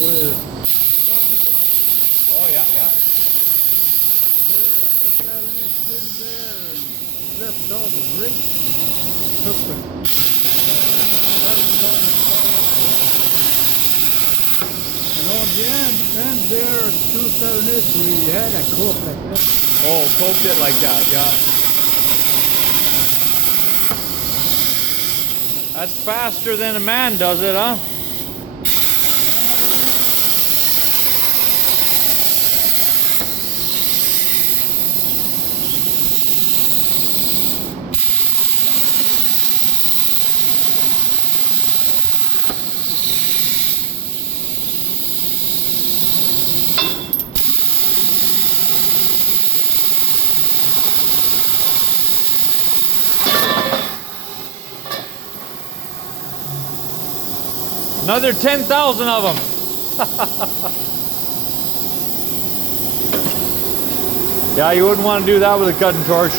with Oh yeah, yeah. Left all the rigs, took the and on the end there, 278, we had a coke like this. Oh, coked it like that, yeah. That's faster than a man does it, huh? Another 10,000 of them. Yeah, you wouldn't want to do that with a cutting torch.